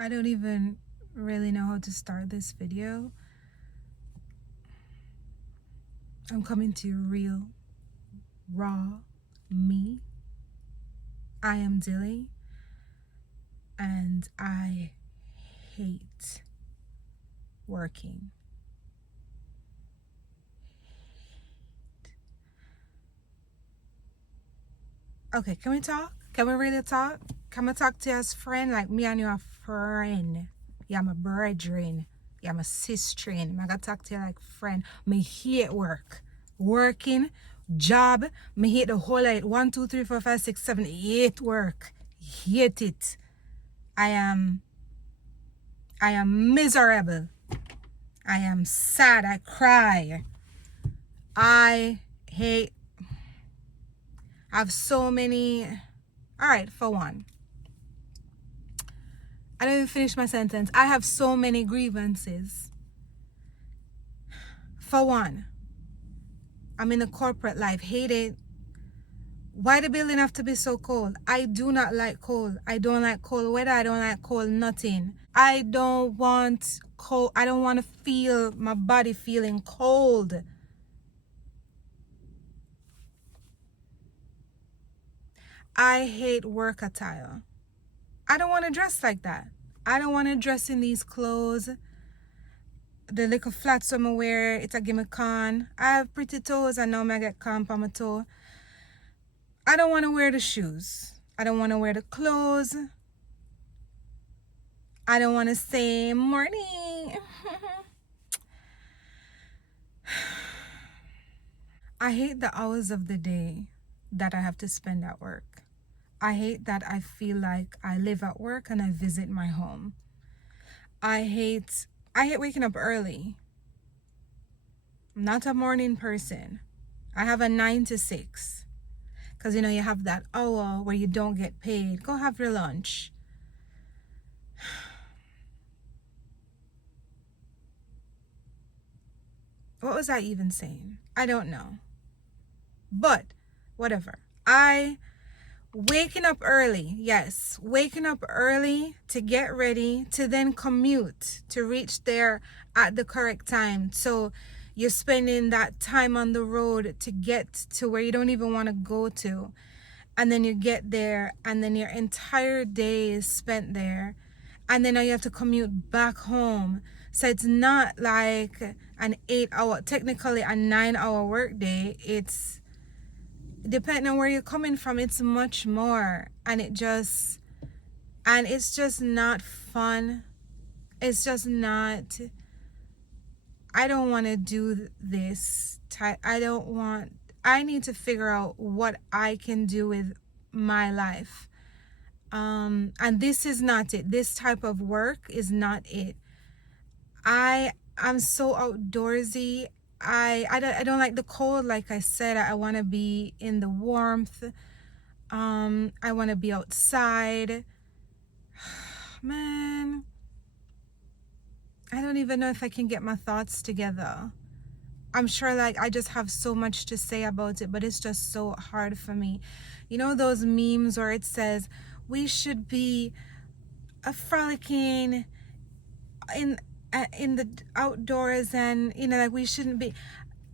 I don't even really know how to start this video. I'm coming to you real, raw, me. I am Dilly, and I hate working. Okay, can we talk? Can we really talk? Can we talk to you as friend? Like me and you are friend. You're my brethren. You're my sister. I gotta talk to you like friend. Me hate work. Working, job. Me hate the whole like 1, 2, 3, 4, 5, 6, 7, 8 work. Hate it. I am miserable. I am sad. I cry. I hate. I have so many. All right, for one. I didn't even finish my sentence. I have so many grievances. For one, I'm in the corporate life. Hate it. Why the building have to be so cold? I do not like cold. I don't like cold weather. I don't like cold nothing. I don't want cold. I don't want to feel my body feeling cold. I hate work attire. I don't want to dress like that. I don't want to dress in these clothes. The little flats I'm wear, it's a gimme con. I have pretty toes and now I get comp on my toe. I don't want to wear the shoes. I don't want to wear the clothes. I don't want to say morning. I hate the hours of the day that I have to spend at work. I hate that I feel like I live at work and I visit my home. I hate waking up early. I'm not a morning person. I have a 9 to 6. Because, you have that hour where you don't get paid. Go have your lunch. What was I even saying? I don't know. But, whatever. Waking up early. Yes. Waking up early to get ready, to then commute, to reach there at the correct time. So, you're spending that time on the road to get to where you don't even want to go to. And then you get there and then your entire day is spent there. And then now you have to commute back home. So it's not like an 8-hour, technically a 9-hour work day. It's, depending on where you're coming from, it's much more. And it's just not fun. It's just not, I don't want to do this. I need to figure out what I can do with my life. And this is not it. This type of work is not it. I'm so outdoorsy. I don't like the cold. Like I said, I want to be in the warmth. I want to be outside. Man, I don't even know if I can get my thoughts together. I'm sure like I just have so much to say about it, but it's just so hard for me. You know those memes where it says we should be frolicking in the outdoors, and like we shouldn't be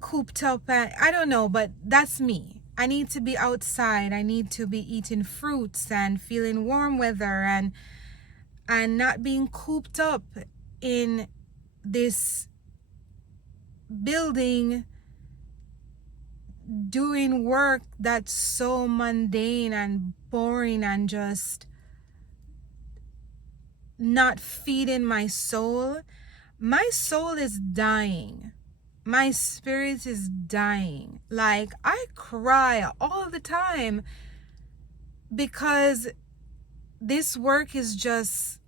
cooped up, and I don't know, but that's me. I need to be outside. I need to be eating fruits and feeling warm weather and not being cooped up in this building doing work that's so mundane and boring and just not feeding my soul. My soul is dying. My spirit is dying. Like, I cry all the time because this work is just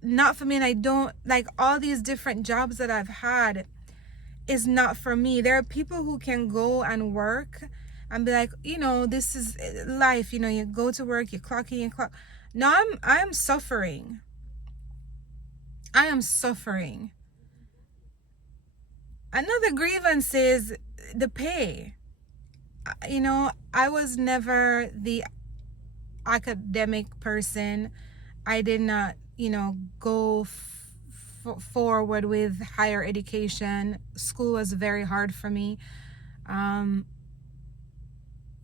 not for me. And I don't like all these different jobs that I've had is not for me. There are people who can go and work and be like, this is life. You go to work, you clock in, you clock. No, I'm suffering. I am suffering. Another grievance is the pay. I was never the academic person. I did not go forward with higher education. School was very hard for me.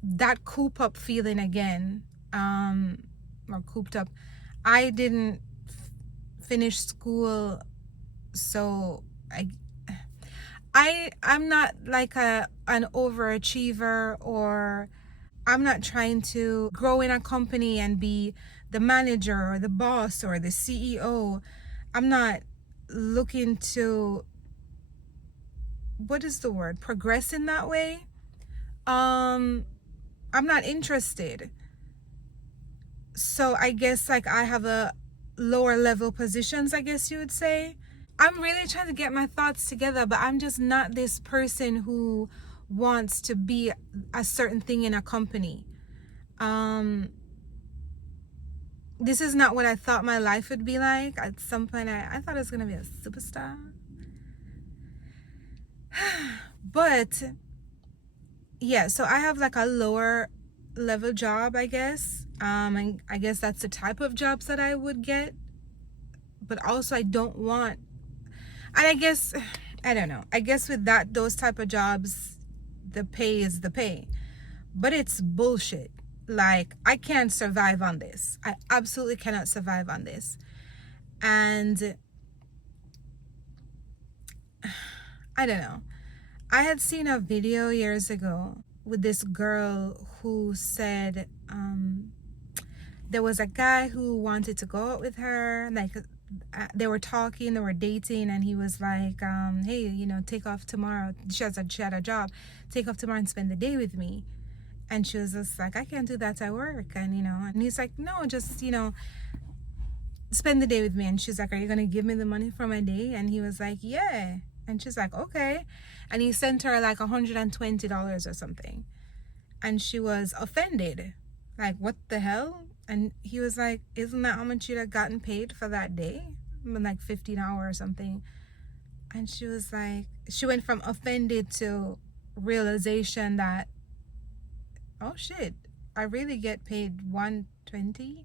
That coop up feeling again, or cooped up. I didn't finish school, so I'm not like an overachiever, or I'm not trying to grow in a company and be the manager or the boss or the CEO. I'm not looking to, what is the word, progress in that way. I'm not interested. So I guess like I have a lower level positions, I guess you would say. I'm really trying to get my thoughts together, but I'm just not this person who wants to be a certain thing in a company. This is not what I thought my life would be like. At some point, I thought I was going to be a superstar. But yeah, so I have like a lower level job, I guess. And I guess that's the type of jobs that I would get. But also I don't want, and I guess, I don't know. I guess with those type of jobs, the pay is the pay. But it's bullshit. Like, I can't survive on this. I absolutely cannot survive on this. And I don't know. I had seen a video years ago with this girl who said there was a guy who wanted to go out with her. Like, they were talking, they were dating, and he was like, hey, take off tomorrow. She had a job. Take off tomorrow and spend the day with me. And she was just like, I can't do that, I work. And he's like, no, just, spend the day with me. And she's like, are you going to give me the money for my day? And he was like, yeah. And she's like, okay. And he sent her like $120 or something. And she was offended. Like, what the hell? And he was like, isn't that how much you'd have gotten paid for that day? Like 15 hours or something. And she was like, she went from offended to realization that, oh shit, I really get paid $120.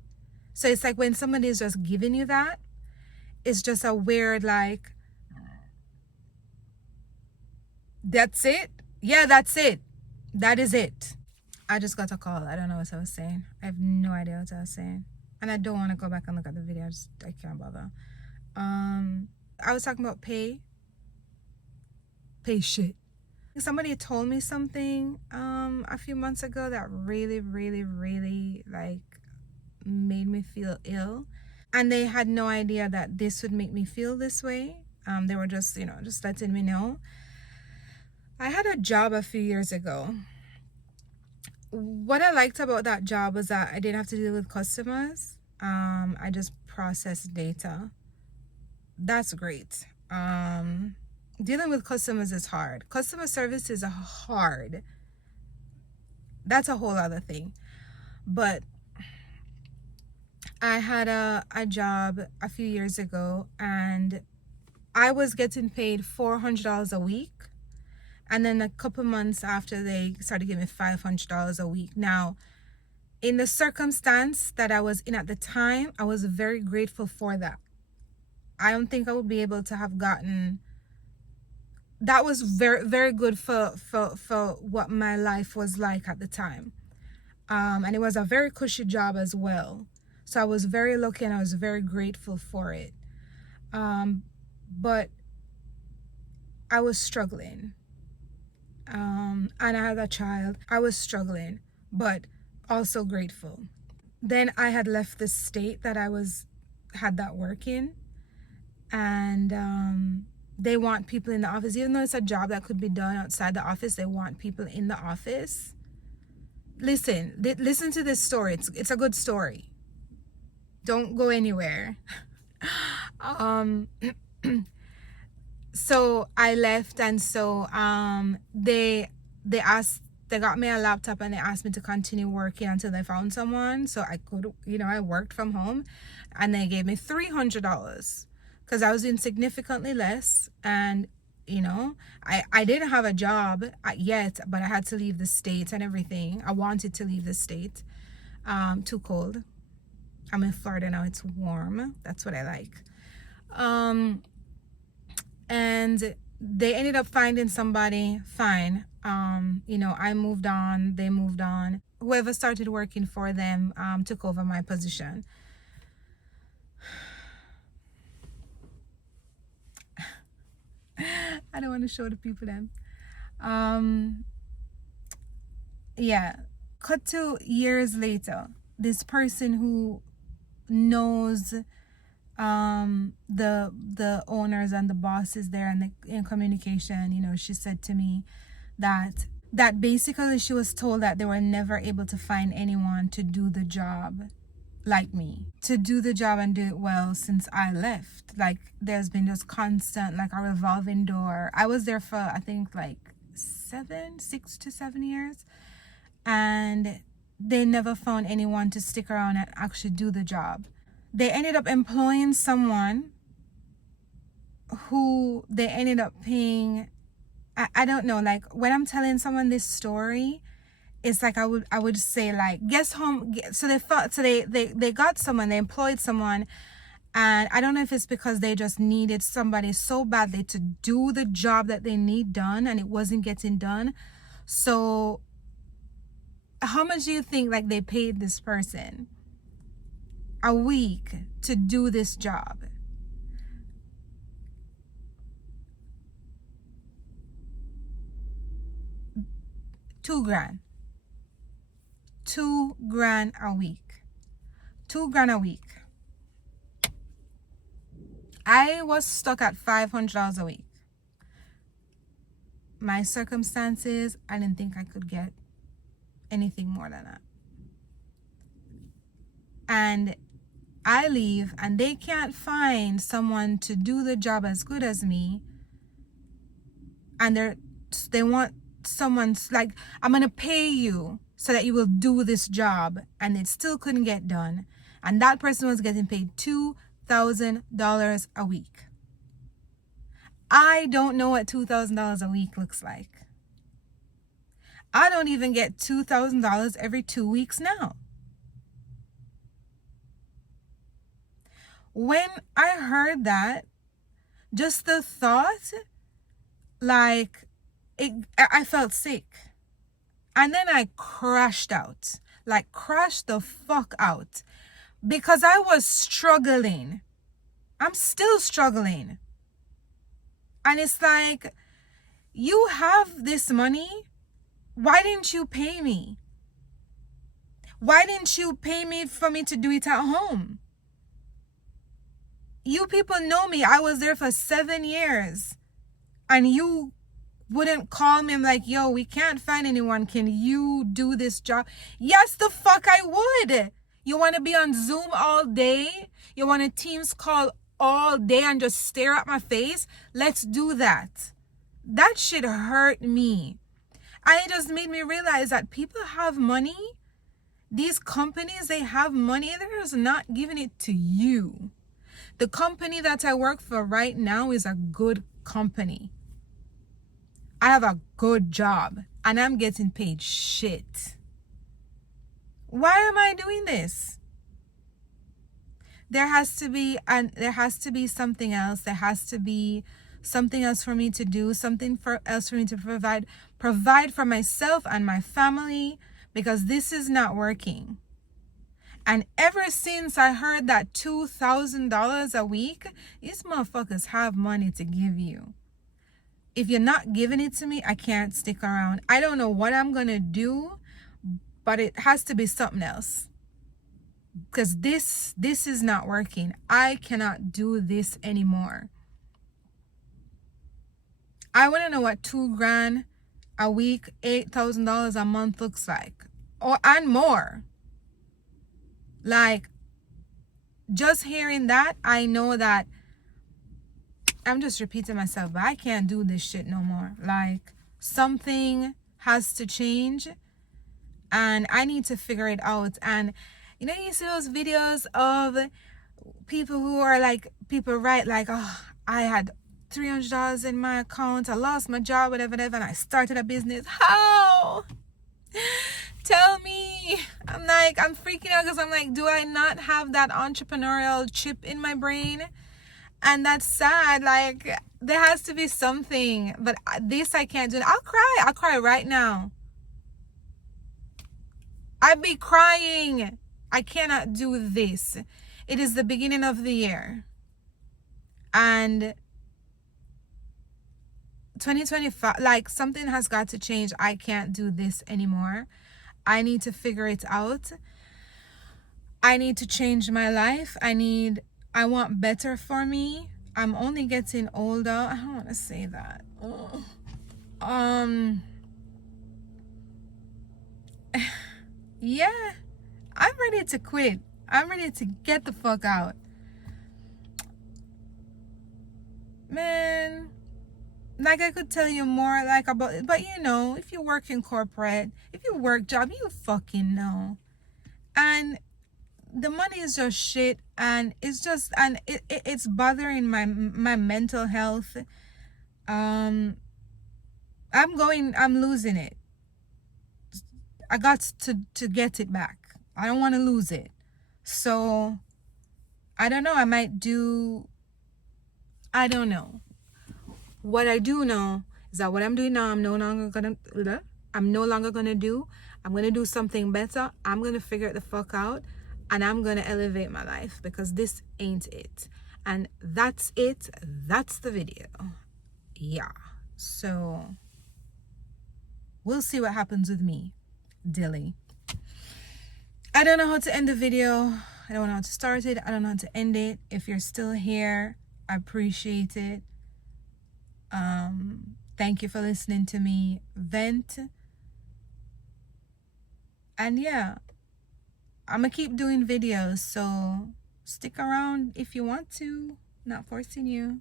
So it's like when somebody is just giving you that, it's just a weird, like, that's it? Yeah, that's it. That is it. I just got a call. I don't know what I was saying. I have no idea what I was saying. And I don't want to go back and look at the video. I can't bother. I was talking about pay. Pay shit. Somebody told me something a few months ago that really, really, really like made me feel ill. And they had no idea that this would make me feel this way. They were just, just letting me know. I had a job a few years ago. What I liked about that job was that I didn't have to deal with customers. I just processed data. That's great. Dealing with customers is hard. Customer service is hard. That's a whole other thing. But I had a job a few years ago, and I was getting paid $400 a week. And then a couple months after, they started giving me $500 a week. Now, in the circumstance that I was in at the time, I was very grateful for that. I don't think I would be able to have gotten. That was very, very good for what my life was like at the time. And it was a very cushy job as well. So I was very lucky and I was very grateful for it. But I was struggling. And I had a child. I was struggling, but also grateful. Then I had left the state that I had that work in. And they want people in the office. Even though it's a job that could be done outside the office, they want people in the office. Listen to this story. It's a good story. Don't go anywhere. So I left, and so they got me a laptop, and they asked me to continue working until they found someone. So I could, I worked from home, and they gave me $300 because I was doing significantly less. And I didn't have a job yet, but I had to leave the state and everything. I wanted to leave the state. Too cold. I'm in Florida now. It's warm. That's what I like. And they ended up finding somebody. Fine. I moved on. They moved on. Whoever started working for them took over my position. I don't want to show the people them. Yeah. Cut to years later, this person who knows the owners and the bosses there and in communication, she said to me that basically she was told that they were never able to find anyone to do the job like me, to do the job and do it well since I left. Like, there's been just constant, like, a revolving door. I was there for, I think, like 6 to 7 years, and they never found anyone to stick around and actually do the job. They ended up employing someone who they ended up paying. I don't know, like, when I'm telling someone this story, it's like I would say, like, guess home. So they got someone, they employed someone, and I don't know if it's because they just needed somebody so badly to do the job that they need done, and it wasn't getting done. So how much do you think, like, they paid this person a week to do this job? $2,000. $2,000 a week. $2,000 a week. I was stuck at $500 a week. My circumstances, I didn't think I could get anything more than that. And I leave, and they can't find someone to do the job as good as me. And they want someone's like, I'm gonna pay you so that you will do this job, and it still couldn't get done. And that person was getting paid $2,000 a week. I don't know what $2,000 a week looks like. I don't even get $2,000 every 2 weeks now. When I heard that, just the thought, like, I felt sick. And then I crashed out, like crashed the fuck out, because I was struggling. I'm still struggling. And it's like, you have this money. Why didn't you pay me? Why didn't you pay me for me to do it at home? You people know me. I was there for 7 years. And you wouldn't call me. I'm like, yo, we can't find anyone. Can you do this job? Yes, the fuck I would. You want to be on Zoom all day? You want a Teams call all day and just stare at my face? Let's do that. That shit hurt me. And it just made me realize that people have money. These companies, they have money. They're just not giving it to you. The company that I work for right now is a good company. I have a good job and I'm getting paid shit. Why am I doing this? There has to be something else. There has to be something else for me to do, something else for me to provide for myself and my family, because this is not working. And ever since I heard that $2,000 a week, these motherfuckers have money to give you. If you're not giving it to me, I can't stick around. I don't know what I'm going to do, but it has to be something else. Because this is not working. I cannot do this anymore. I want to know what $2,000 a week, $8,000 a month looks like. And more. Like, just hearing that, I know that I'm just repeating myself, but I can't do this shit no more. Like, something has to change and I need to figure it out. And you know, you see those videos of people who are like, people write like, oh, I had $300 in my account, I lost my job, whatever, and I started a business. How? Tell me. I'm like, I'm freaking out because I'm like, do I not have that entrepreneurial chip in my brain? And that's sad. Like, there has to be something. But this I can't do. I'll cry. I'll cry right now. I'd be crying. I cannot do this. It is the beginning of the year. And 2025, like, something has got to change. I can't do this anymore. I need to figure it out. I need to change my life. I want better for me. I'm only getting older. I don't want to say that. Ugh. Yeah, I'm ready to quit. I'm ready to get the fuck out. Man, like, I could tell you more like about it, but you know, if you work in corporate, if you work job, you fucking know. And the money is just shit, and it's just, and it's bothering my mental health. I'm losing it. I got to get it back. I don't want to lose it. So I don't know. I don't know. What I do know is that what I'm doing now, I'm no longer gonna do. I'm gonna do something better. I'm gonna figure it the fuck out, and I'm gonna elevate my life, because this ain't it. And that's it. That's the video. Yeah. So we'll see what happens with me. Dilly. I don't know how to end the video. I don't know how to start it. I don't know how to end it. If you're still here, I appreciate it. Thank you for listening to me vent. And yeah, I'm gonna keep doing videos, so stick around if you want to. Not forcing you.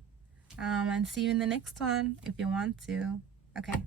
And see you in the next one if you want to. Okay.